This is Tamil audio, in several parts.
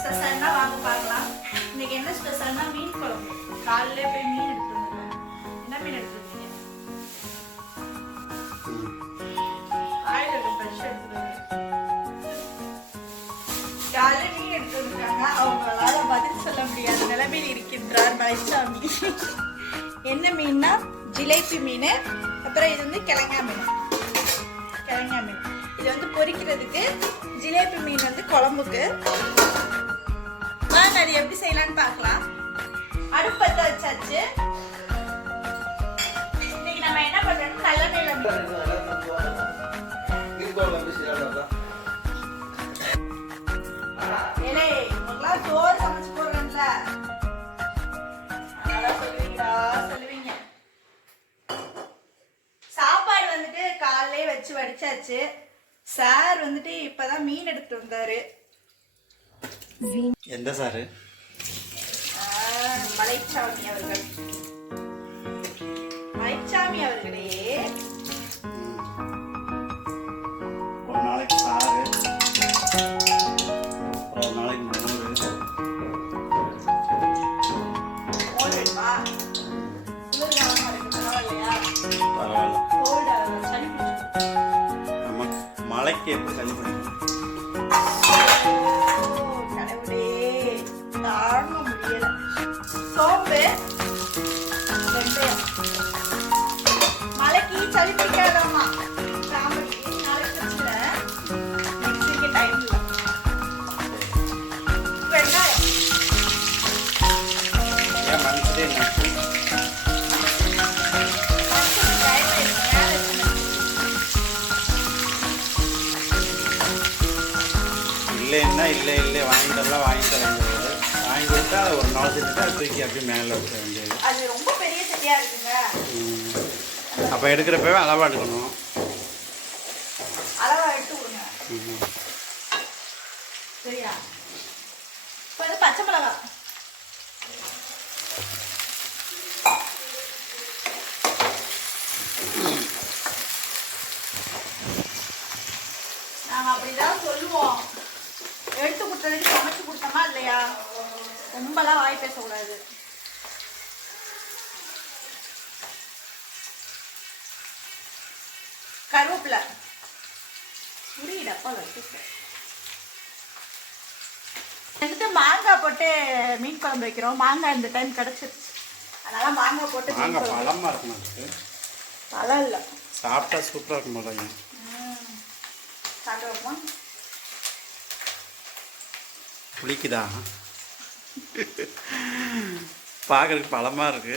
ஸ்பெஷல்னா வாங்க பார்க்கலாம். இன்னைக்கு என்ன ஸ்பெஷல்னா மீன் குழம்பு. காலையிலே போய் மீன் எடுத்து வந்துருக்கேன். என்ன மீன் எடுத்துருக்கீங்க? ஆயில் எடுத்து ஃப்ரெஷ் எடுத்துருக்கேன். காலையில மீன் எடுத்து வந்துருக்காங்க. அவங்களால பதில் சொல்ல முடியாத நிலைமையில் இருக்கின்றார் மலைச்சாமி. என்ன மீன்னா ஜிலேபி மீன். அப்புறம் இது வந்து கிழங்கா மீன். இது வந்து பொரிக்கிறதுக்கு, ஜிலேபி மீன் வந்து குழம்புக்கு. வாங்க அது எப்படி செய்யலாம்னு பார்க்கலாம். அடுப்பத்த வச்சாச்சு. இன்னைக்கு நம்ம என்ன பண்றோம், நல்லெண்ணெயில சோறு சமைச்சு போடுறேன்ல, அதனால சொல்லுவீங்க. சாப்பாடு வந்துட்டு காலையிலே வச்சு வடிச்சாச்சு. சார் வந்துட்டு இப்பதான் மீன் எடுத்துட்டு வந்தாரு. எந்த சாரு? மலைச்சாமி அவர்கள். மலைச்சாமி அவர்களே, ஒரு நாளைக்கு சாரு, ஒரு நாளைக்கு மலைக்கு எப்படி சளி பிடிக்கும்? கடவுளே, தாங்க முடியல. சோம்பு, வெந்தயம். மலைக்கு சளி பிடிக்காதம்மா. சாமடிக்கு நாளைக்கு மிக்சிக்கு டைம் இல்லை. வெங்காயம். ஏன் மனுஷனே இல்லைன்னா இல்லை வாங்கிட்டு வாங்கி கொடுத்தா அதை ஒரு நாள் செஞ்சுட்டு அதை தூக்கி அப்படியே மேலே வைக்க வேண்டியது. அது ரொம்ப பெரிய செடியா இருக்குங்க. அப்போ எடுக்கிறப்பவே அளவாக எடுக்கணும். அளவா எடுத்து விடுங்க. சரியா? இப்போ வந்து பச்சை மிளகா. நாங்கள் அப்படிதான் சொல்லுவோம். எடுத்து கொடுத்ததுக்கு சமைச்சு கொடுத்தோமா இல்லையா? ரொம்பலாம் வாய் பேசக்கூடாது. கருவேப்பிலை புரியடப்பா வந்துட்டு மாங்காய் போட்டு மீன் குழம்பு வைக்கிறோம். மாங்காய் இந்த டைம் கிடைச்சிருச்சு, அதனால மாங்காய் போட்டு. மாங்காய் பழமா இருக்கும். பழம் இல்லை, சாப்பிட்டா சூப்பராக இருக்கும். மாட்டாங்க சாப்பிடுவோமா? புளிக்குதா? பார்க்கறதுக்கு பழமா இருக்கு.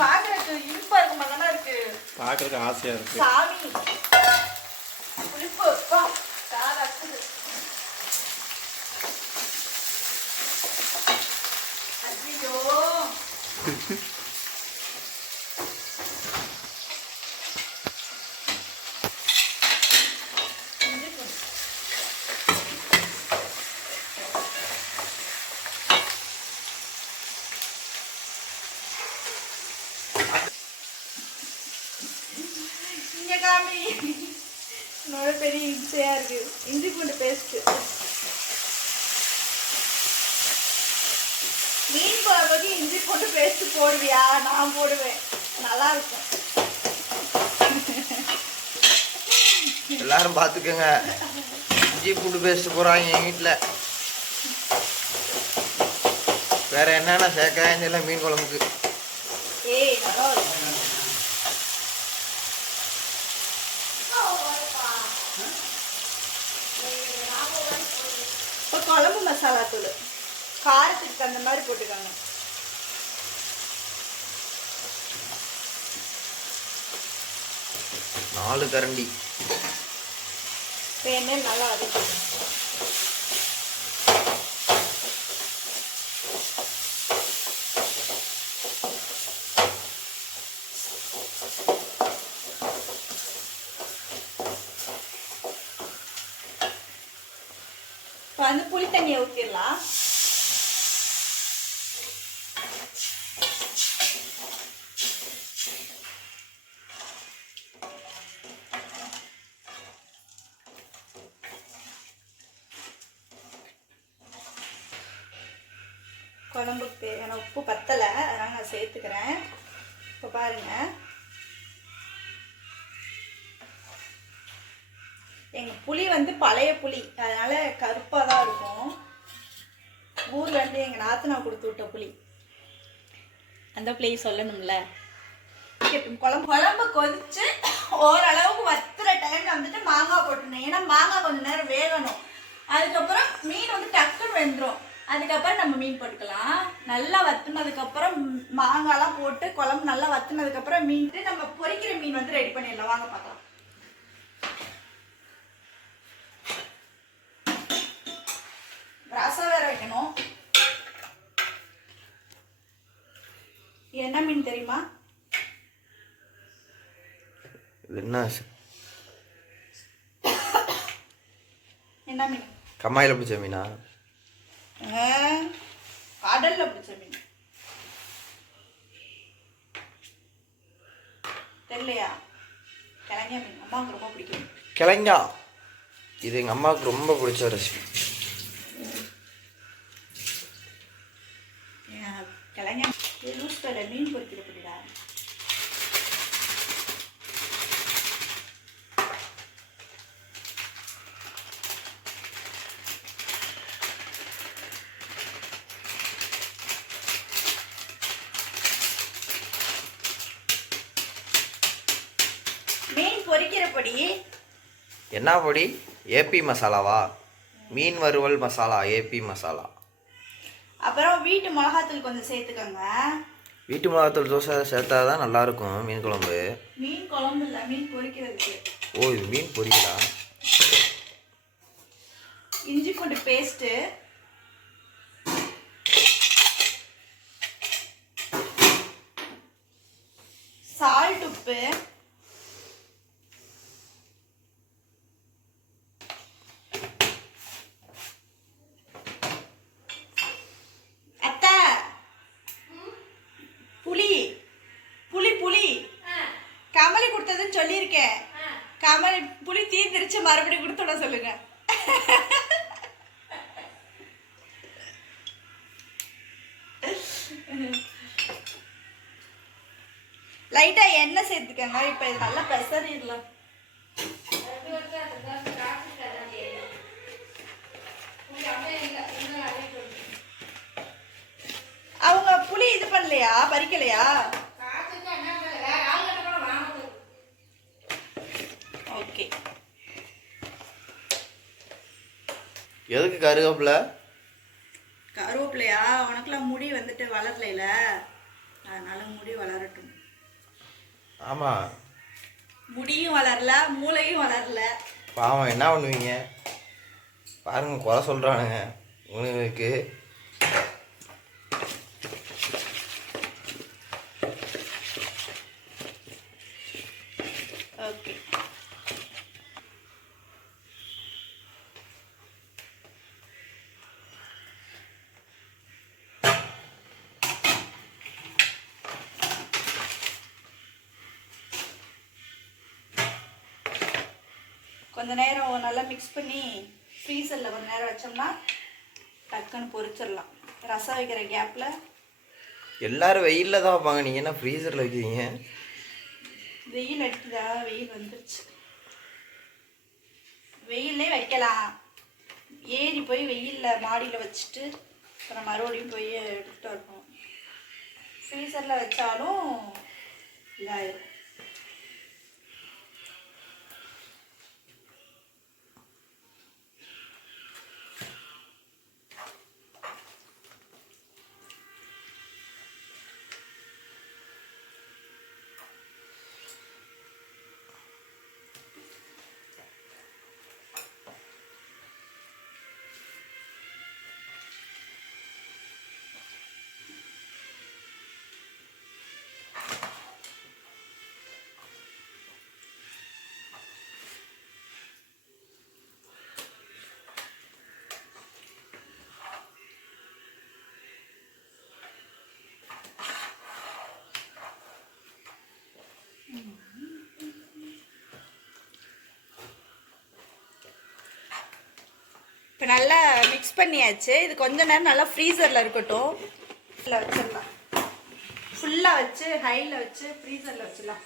பார்க்கறதுக்கு இனிப்பா இருக்கும் மாதிரி இருக்கு. பார்க்கறதுக்கு ஆசையா இருக்கு. சாமி புளிப்பு அப்பா காராக்குது. ஐயோ என்னோட பெரிய இன்சையா இருக்கு. இஞ்சி பூண்டு பேஸ்ட். மீன் குழம்புக்கு இஞ்சி பூண்டு பேஸ்ட் போடுவியா? நான் போடுவேன், நல்லா இருக்கும். எல்லாரும் பார்த்துக்கோங்க, இஞ்சி பூண்டு பேஸ்ட் போடுறாங்க என் வீட்டில். வேற என்னென்ன சேர்க்காங்க இல்லை மீன் குழம்புக்கு. ஏய் நல்லா குழம்பு மசாலா தூள் காரத்துக்கு அந்த மாதிரி போட்டுக்காங்க. நாலு கரண்டி எண்ணெய் நல்லா வதக்கணும். இப்போ வந்து புளி தண்ணியை ஊற்றிடலாம். குழம்புக்கு தேவையான உப்பு பத்தலை, அதனால் நான் சேர்த்துக்கிறேன். இப்போ பாருங்கள், எங்கள் புளி வந்து பழைய புளி, அதனால் கருப்பாக தான் இருக்கும். ஊர்லேருந்து எங்கள் நாத்தனா கொடுத்து விட்ட புளி, அந்த புளியை சொல்லணும்ல. குழம்பு கொதிச்சு ஓரளவுக்கு வத்துற டைம்ல வந்துட்டு மாங்காய் போட்டுருந்தேன். ஏன்னா மாங்காய் கொஞ்சம் நேரம் வேகணும். அதுக்கப்புறம் மீன் வந்து டக்குன்னு வெந்துடும். அதுக்கப்புறம் நம்ம மீன் போட்டுக்கலாம். நல்லா வத்துனதுக்கப்புறம் மாங்காய்லாம் போட்டு குழம்பு நல்லா வத்துனதுக்கப்புறம் மீன் நம்ம பொரிக்கிற மீன் வந்து ரெடி பண்ணிடலாம். வாங்க பார்க்கலாம். ரசம் வேற வைக்கணும். என்ன மீன் தெரியுமா? என்ன என்ன மீன்? கம்மாயில பிடிச்ச மீனா? கடல்ல பிடிச்ச மீன். தெரியலையா? கிழங்கா மீன் அம்மாவுக்கு ரொம்ப பிடிக்கும். கிழங்கா, இது எங்கள் அம்மாவுக்கு ரொம்ப பிடிச்ச ரெசிபி. கிழங்கா யூஸ் பண்ண மீன் பொரிக்கிற பிடிடா. மீன் பொரிக்கிற பொடி என்ன பொடி? ஏபி மசாலாவா? மீன் வறுவல் மசாலா, ஏபி மசாலா. அப்புறம் வீட்டு மிளகாத்தூள் கொஞ்சம் சேர்த்துக்கோங்க. வீட்டு மிளகாத்தூள் தோசை சேர்த்தா தான் நல்லாயிருக்கும் மீன் குழம்பு. மீன் குழம்பு இல்லை, மீன் பொரிக்கிறதுக்கு. ஓ, இது மீன் பொரியலா? இஞ்சி பூண்டு பேஸ்ட்டு, சால்ட், உப்பு, கமலி கொடுத்ததுன்னு சொல்லியிருக்கேன். கமலி புளி தீர்ந்துருச்சு, மறுபடியும் கொடுத்துட சொல்லுங்க. லைட்டா எண்ணெய் சேர்த்துக்கங்க. இப்ப இது நல்லா பெசறிடலாம். அவங்க புளி இது பண்ணலையா, பறிக்கலையா? ஓகே. எதுக்கு கருவேப்பிலை? கருவேப்பிலையா? உனக்குலாம் முடி வந்துட்டு வளரலைல, அதனால முடி வளரட்டும். ஆமா, முடியும் வளரல, மூளையும் வளரல. பாவம், என்ன பண்ணுவீங்க பாருங்க, குறை சொல்றானுங்க உனக்கு. ஓகே. கொஞ்ச நேரம் நல்லா மிக்ஸ் பண்ணி ஃப்ரீசரில் கொஞ்ச நேரம் வச்சோம்னா டக்குன்னு பொரிச்சிடலாம். ரசம் வைக்கிற கேப்பில். எல்லாரும் வெயிலில் தான் வைப்பாங்க, நீங்கள் என்ன ஃப்ரீசரில் வைக்கிறீங்க? வெயில் அடிக்குதா? வெயில் வந்துருச்சு. வெயிலே வைக்கலாம். ஏறி போய் வெயிலில் மாடியில் வச்சுட்டு அப்புறம் மறுபடியும் போய் எடுத்துகிட்டு வரணும். ஃப்ரீசரில் வச்சாலும் இதாயிரும். இப்போ நல்லா மிக்ஸ் பண்ணியாச்சு. இது கொஞ்ச நேரம் நல்லா ஃப்ரீசரில் இருக்கட்டும். இல்லை வச்சிடலாம். ஃபுல்லாக வச்சு ஹையில் வச்சு ஃப்ரீசரில் வச்சிடலாம்.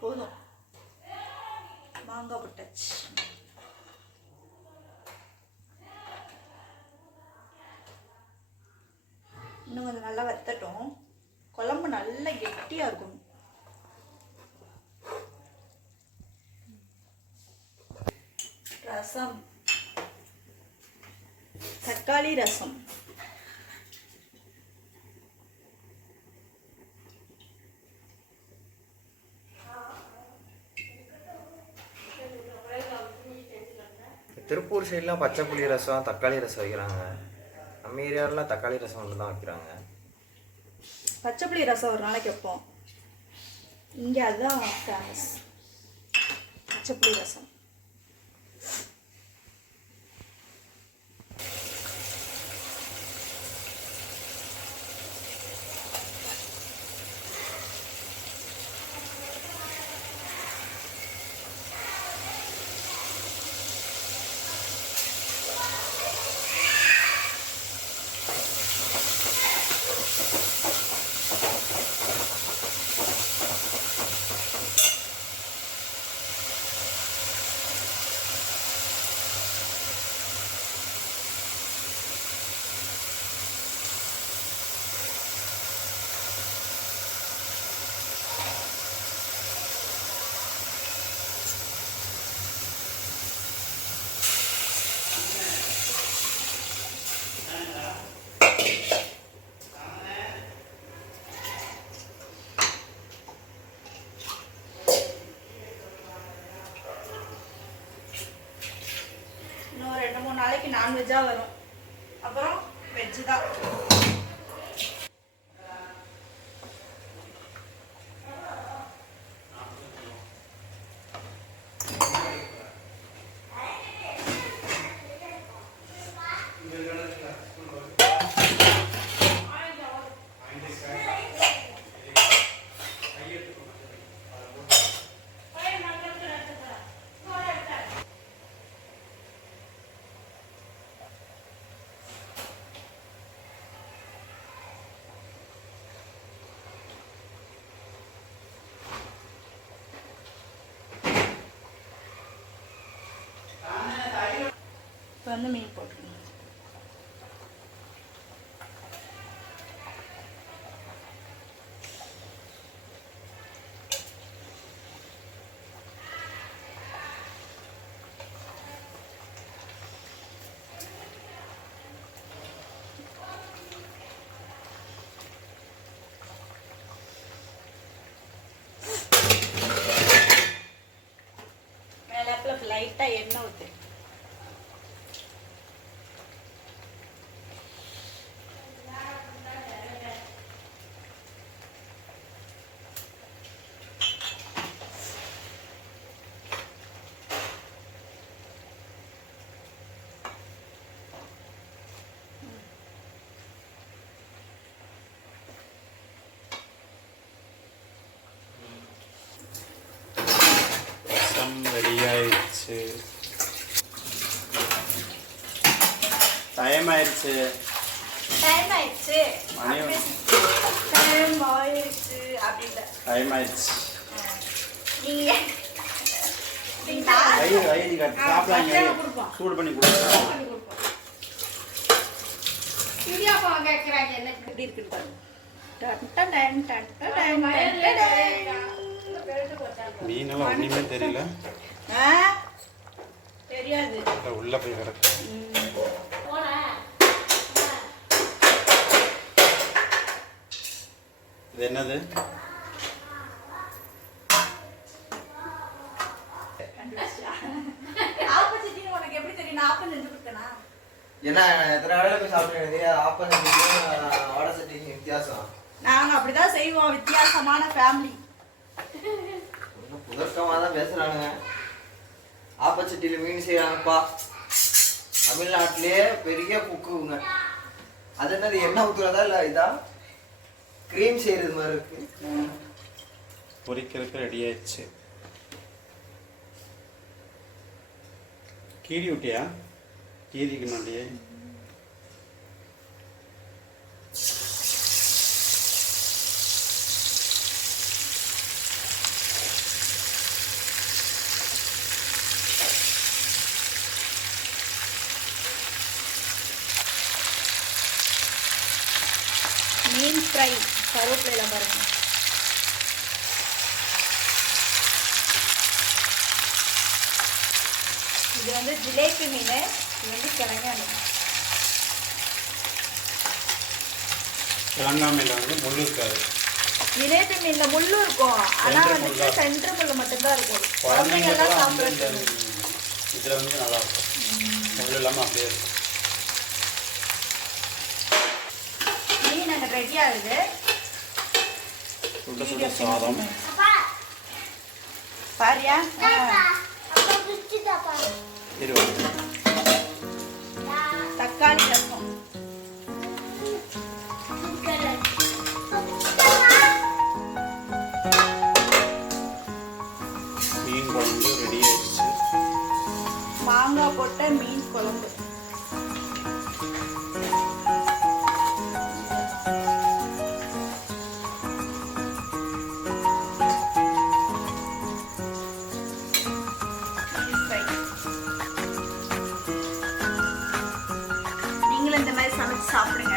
போதும், மாங்காய் போட்டாச்சு. இன்னும் கொஞ்சம் நல்லா வத்தட்டும். குழம்பு நல்லா கெட்டியா இருக்கும். ரசம், தக்காளி ரசம். திருப்பூர் சைட்லாம் பச்சை புளி ரசம் தக்காளி ரசம் வைக்கிறாங்க. நம்ம ஏரியாவிலாம் தக்காளி ரசம் மட்டும் தான் வைக்கிறாங்க. பச்சை புளி ரசம் ஒரு நாளைக்கு வைப்போம். இங்கே அதுதான் ஃபேமஸ், பச்சை புளி ரசம். இன்னும் 2-3 நாளைக்கு நான்வெஜ்ஜாக வரும். அப்புறம் வெஜ்ஜு தான். இப்போ வந்து மீன் போட்டுக்கணும். மேலே லைட்டாக எண்ணெய் ஊற்று. ரெடி ஆயிடுச்சு. டைம் ஆயிடுச்சு. டைம் ஆயிடுச்சு. டைம் ஆயிடுச்சு அப்படி இல்லை. டைம் ஆயிடுச்சு. நீங்க சூடு பண்ணி கொடுப்போம். கேட்குறாங்க என்ன இப்படி இருக்குன்னு பாருங்க. மீனெல்லாம் ஒன்றுமே தெரியல. தெரியாது, உள்ள போய் கிடக்கு. இது என்னது? ஆப்பம் செஞ்சு உனக்கு எப்படி தெரியும்? நான் ஆப்பம் செஞ்சு கொடுத்தேனா? என்ன எத்தனை வேலையில போய் சாப்பிட்டு ஆப்போசிட் வடை சட்டிக்கு வித்தியாசம் நாங்க அப்படிதான் செய்வோம், வித்தியாசமான ஃபேமிலி. இன்னும் புதர்க்கமாக தான் பேசுறானுங்க. ஆப்போசிட்டியில் மீன் செய்யறாங்கப்பா, தமிழ்நாட்டிலே பெரிய குக்குங்க. அது என்னது எண்ணெய் ஊத்துறதா இல்லை இதா க்ரீம் செய்யறது மாதிரி இருக்கு. பொரிக்கிறதுக்கு ரெடி ஆயிடுச்சு. கீரி விட்டியா? கீரிக்க மாட்டியே. மீன் ஃப்ரை கருவேப்பிலை பாருங்க. இது வந்து ஜிலேபி மீன், இது வந்து கிழங்கா மீன். கிழங்கா மீனில் வந்து முள் இருக்காது. ஜிலேபி மீன்ல முள்ளு இருக்கும், ஆனா வந்துட்டு சென்டர் முள்ளு மட்டும்தான் இருக்கும். குழந்தைங்கெல்லாம் சாப்பிடுறது. இதில் வந்து நல்லா இருக்கும், முள் இல்லாமல் அப்படியே இருக்கும். மீன் அங்கே ரெடி ஆகுது. சுட சுட சாதம். பாரியா? தக்காளி ரசம். மீன் குழம்பு ரெடி ஆயிடுச்சு. மாங்காய் போட்ட மீன் குழம்பு. நீங்களும் இந்த மாதிரி சமைச்சு சாப்பிடுங்க.